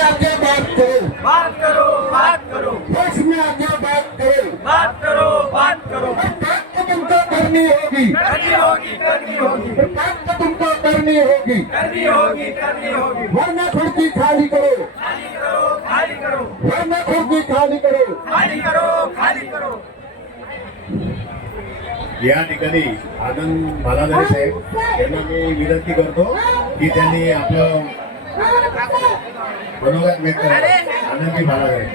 आगे बात करो, बात करो, बात करो, देश में आगे बात करो, बात करो, बात करो। बात तो तुमको करनी होगी, करनी होगी, करनी होगी, बात तो तुमको करनी होगी, करनी होगी, करनी होगी। वरना खुर्ची खाली करो, खाली करो, खाली करो, वरना खुर्ची खाली करो. खाली करो, खाली करो। या ठिकाणी आनंद भालाधारे साहेब यांना मी विनंती करतो की त्यांनी आपलं मनोगत व्यक्त करावं. आनंदी भालाधारे.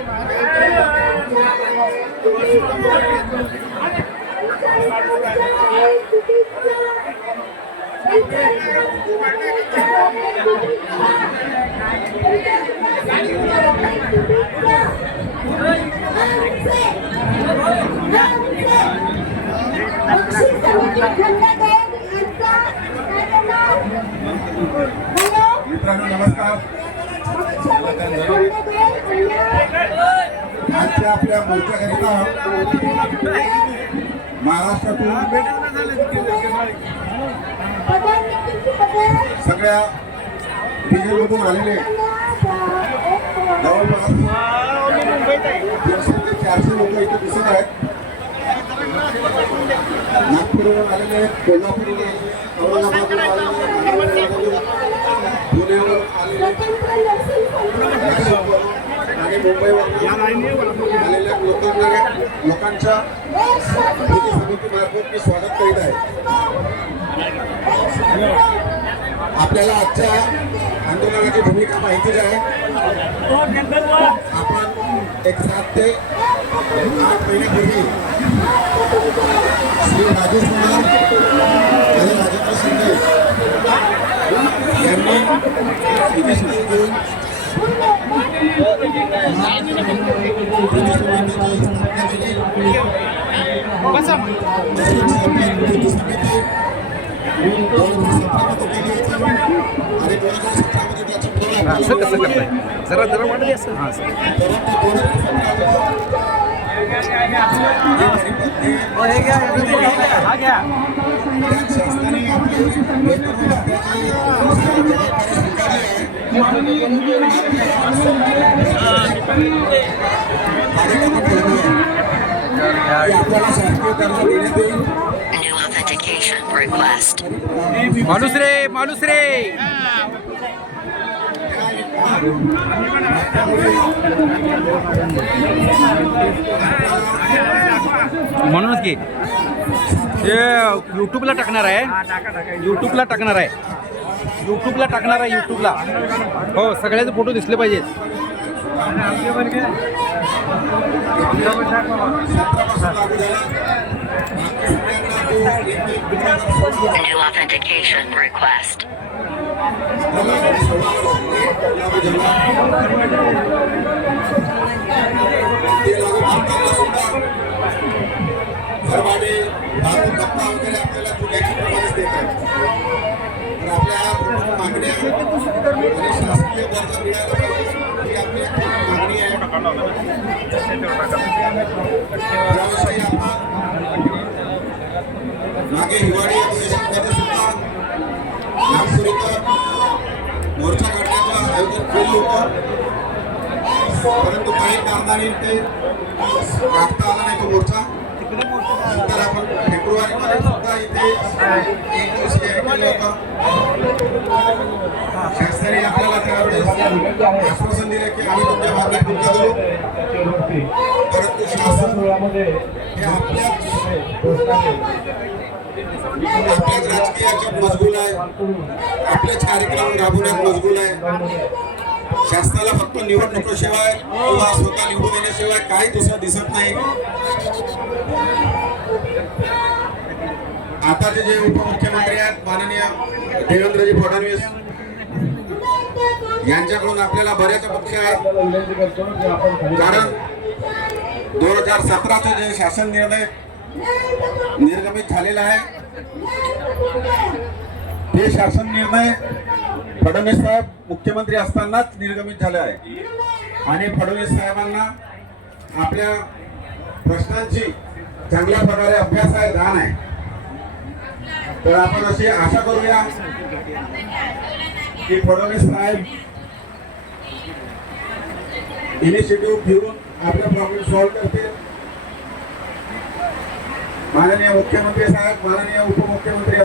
मित्रांनो नमस्कार. आजच्या आपल्या मोर्चाकरिता महाराष्ट्रातून सगळ्या रिजनमधून आलेले जवळपास 300 ते 400 लोक इथे दिसत आहेत. नागपूरवरून आलेले आहेत, कोल्हापूरवरून औरंगाबादवरून आलेले, पुण्यावरून आलेले आणि मुंबईवरून आलेल्या लोकांच्या समितीमार्फत मी स्वागत करीत आहे. आपल्याला आजच्या आंदोलनाची भूमिका माहितीच आहे. आपण एक 7 ते 8 महिन्यापूर्वी श्री राजेश कुमार आणि राजेंद्र शिंदे यांनी इनिशिएटिव्ह घेऊन असं कसं करताय जरा जरा वाटत असं. हां सर हा घ्या. New authentication request. माणूस रे माणूस रे. म्हणूनच की हे यूट्यूबला टाकणार आहे. यूट्यूबला टाकणार आहे. यूट्यूबला टाकणार आहे. यूट्यूबला हो सगळ्याचे फोटो दिसले पाहिजेत. New authentication request. मागे हिवाळी अधिवेशनासाठी सुद्धा नागपूर इथं मोर्चा काढण्याचं आयोजन केलं होतं, परंतु काही कारणाने ते काढता आला नाही तो मोर्चा. नंतर आपण फेब्रुवारीमध्ये सुद्धा इथे एक दिवस केलं होतं. शासनाने आपल्याला त्यावेळेस आश्वासन दिले की आम्ही तुमच्या मागण्या पूर्ण करू, परंतु शासन हे आपल्याच राजकीय याच्यात मशगूल आहे, आपल्याच कार्यक्रम राबवण्यात मशगूल आहे. शासनाला फक्त निवडणुकीशिवाय किंवा स्वतः निवडून येण्याशिवाय काही दुसरं दिसत नाही. आताचे जे उपमुख्यमंत्री आहेत माननीय देवेंद्रजी फडणवीस यांच्याकडून आपल्याला बऱ्याच अपेक्षा आहेत. कारण 2017चे जे शासन निर्णय निर्गमित झालेला आहे ते शासन निर्णय फडणवीस साहेब मुख्यमंत्री असतानाच निर्गमित झाले आहे आणि फडणवीस साहेबांना आपल्या प्रश्नांची चांगल्या प्रकारे अभ्यास आहे, जाण आहे. तर आपण अशी आशा करूया की फडणवीस साहेब इनिशिएटिव्ह घेऊन आपला प्रॉब्लेम सॉल्व्ह करतील. माननीय मुख्यमंत्री साहेब, माननीय उपमुख्यमंत्री